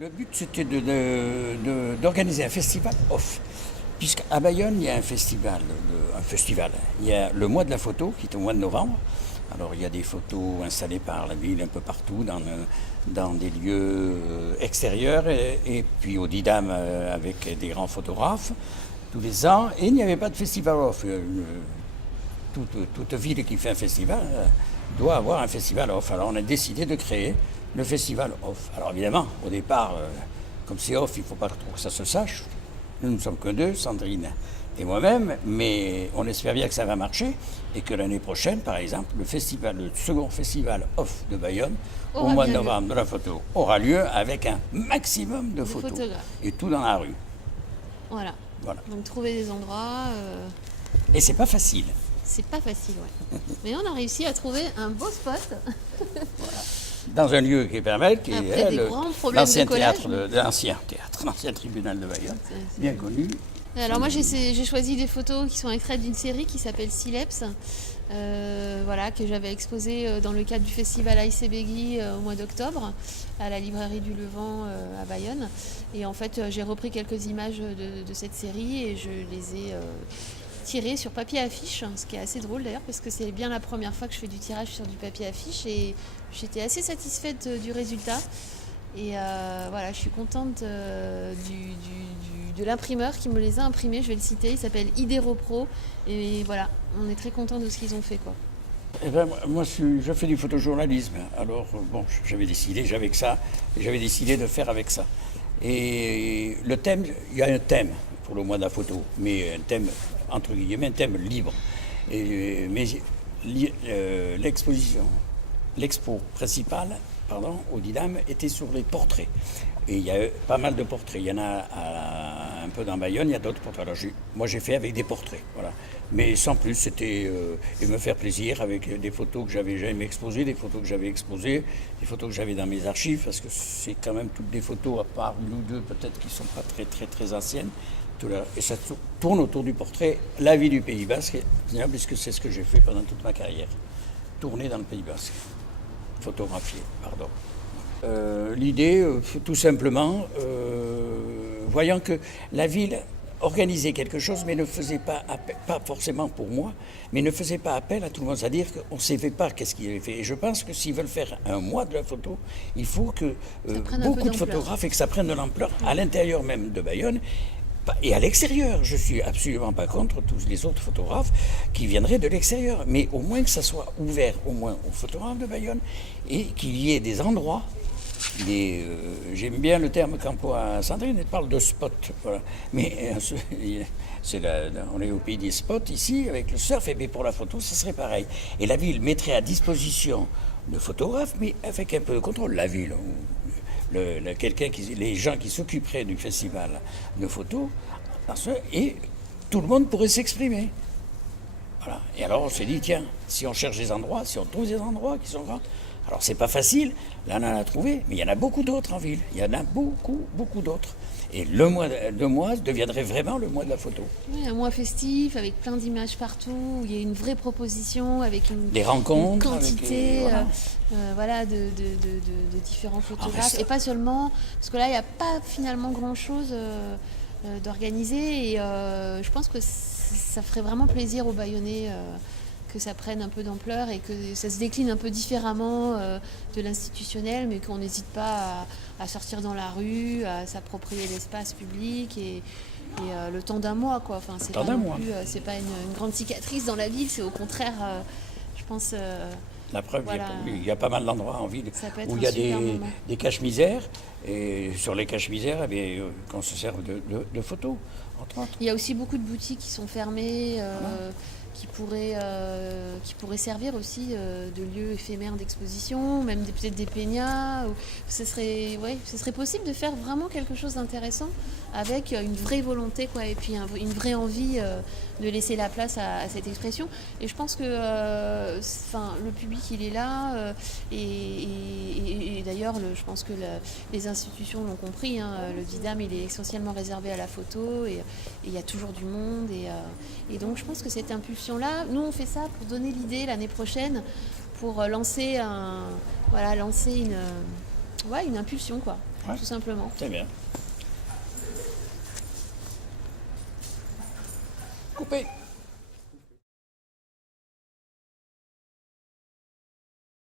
Le but, c'était d'organiser un festival off. Puisqu'à Bayonne, il y a un festival. Il y a le mois de la photo, qui est au mois de novembre. Alors, il y a des photos installées par la ville un peu partout, dans des lieux extérieurs, et puis au Didam avec des grands photographes, tous les ans. Et il n'y avait pas de festival off. Toute ville qui fait un festival doit avoir un festival off. Alors, on a décidé de créer le festival off. Alors évidemment, au départ, comme c'est off, il ne faut pas trop que ça se sache. Nous ne sommes que deux, Sandrine et moi-même, mais on espère bien que ça va marcher et que l'année prochaine, par exemple, le second festival off de Bayonne, au mois de novembre de la photo, aura lieu avec un maximum de photos. Et tout dans la rue. Voilà. Donc trouver des endroits. Et c'est pas facile. C'est pas facile, ouais. Mais on a réussi à trouver un beau spot. Voilà. Dans un lieu qui permet, qui est l'ancien théâtre, l'ancien tribunal de Bayonne, bien connu. Alors moi j'ai choisi des photos qui sont extraites d'une série qui s'appelle Sileps, que j'avais exposée dans le cadre du festival Aïssé Begui au mois d'octobre à la librairie du Levant à Bayonne. Et en fait j'ai repris quelques images de cette série et je les ai tirées sur papier affiche, ce qui est assez drôle d'ailleurs parce que c'est bien la première fois que je fais du tirage sur du papier affiche et j'étais assez satisfaite du résultat. Et je suis contente de l'imprimeur qui me les a imprimés, je vais le citer, il s'appelle Idéropro et voilà, on est très content de ce qu'ils ont fait, quoi. Eh ben, moi je fais du photojournalisme, alors j'avais décidé de faire avec ça. Et le thème, il y a un thème pour le mois de la photo, mais un thème, entre guillemets, un thème libre. L'expo principale, au Didam, était sur les portraits. Et il y a pas mal de portraits. Il y en a un peu dans Bayonne, il y a d'autres portraits. Alors moi j'ai fait avec des portraits, voilà. Mais sans plus, c'était me faire plaisir avec des photos que j'avais jamais exposées, des photos que j'avais exposées, des photos que j'avais dans mes archives, parce que c'est quand même toutes des photos, à part une ou deux peut-être qui ne sont pas très très très anciennes. Et ça tourne autour du portrait, la vie du Pays Basque, puisque c'est ce que j'ai fait pendant toute ma carrière. Tourner dans le Pays Basque. Photographier, pardon. L'idée, tout simplement, voyant que la ville organisait quelque chose, mais ne faisait pas forcément pour moi, mais ne faisait pas appel à tout le monde. C'est-à-dire qu'on ne savait pas qu'est-ce qu'il avait fait. Et je pense que s'ils veulent faire un mois de la photo, il faut que beaucoup de photographes et que ça prenne de l'ampleur à l'intérieur même de Bayonne. Et à l'extérieur, je ne suis absolument pas contre tous les autres photographes qui viendraient de l'extérieur, mais au moins que ça soit ouvert au moins aux photographes de Bayonne et qu'il y ait des endroits, j'aime bien le terme qu'emploie Sandrine, elle parle de spot, voilà. Mais on est au pays des spots ici, avec le surf, et bien pour la photo, ce serait pareil. Et la ville mettrait à disposition de photographes, mais avec un peu de contrôle, la ville. Les gens qui s'occuperaient du festival de photos, et tout le monde pourrait s'exprimer. Voilà. Et alors on s'est dit, tiens, si on cherche des endroits, si on trouve des endroits qui sont grands, alors c'est pas facile, là on en a trouvé, mais il y en a beaucoup d'autres en ville, il y en a beaucoup, beaucoup d'autres. Et le mois deviendrait vraiment le mois de la photo. Oui, un mois festif, avec plein d'images partout, où il y a une vraie proposition, avec des rencontres, une quantité de différents photographes. Et pas seulement, parce que là, il n'y a pas finalement grand-chose d'organisé. Et je pense que ça ferait vraiment plaisir aux Bayonnais que ça prenne un peu d'ampleur et que ça se décline un peu différemment de l'institutionnel, mais qu'on n'hésite pas à sortir dans la rue, à s'approprier l'espace public et le temps d'un mois, quoi. Enfin, c'est pas une grande cicatrice dans la ville, c'est au contraire, je pense. La preuve, il y a pas mal d'endroits en ville où il y a des caches-misères, et sur les caches-misères, qu'on se serve de photos, entre autres. Il y a aussi beaucoup de boutiques qui sont fermées. Qui pourraient servir aussi de lieux éphémères d'exposition, même peut-être des péñas. Ce serait possible de faire vraiment quelque chose d'intéressant avec une vraie volonté, quoi, et puis une vraie envie de laisser la place à cette expression. Et je pense que le public, il est là. Et d'ailleurs, je pense que les institutions l'ont compris. Le Didam, il est essentiellement réservé à la photo et il y a toujours du monde. Et donc, je pense que cette impulsion-là, nous, on fait ça pour donner l'idée l'année prochaine, pour lancer une impulsion, quoi. Ouais. tout simplement. C'est bien. Coupé.